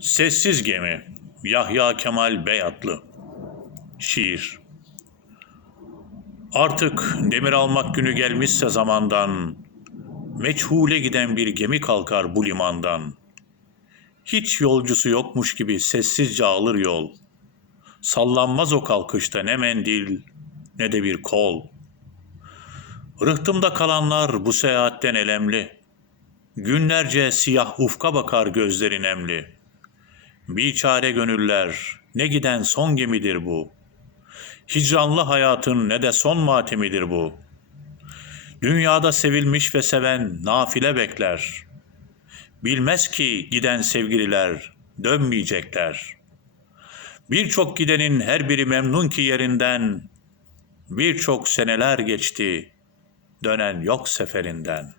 Sessiz Gemi Yahya Kemal Beyatlı Şiir Artık demir almak günü gelmişse zamandan, meçhule giden bir gemi kalkar bu limandan. Hiç yolcusu yokmuş gibi sessizce alır yol. Sallanmaz o kalkışta ne mendil ne de bir kol. Rıhtımda kalanlar bu seyahatten elemli. Günlerce siyah ufka bakar gözleri nemli. Biçare gönüller, ne giden son gemidir bu. Hicranlı hayatın ne de son matemidir bu. Dünyada sevilmiş ve seven nafile bekler. Bilmez ki giden sevgililer dönmeyecekler. Birçok gidenin her biri memnun ki yerinden. Birçok seneler geçti, dönen yok seferinden.''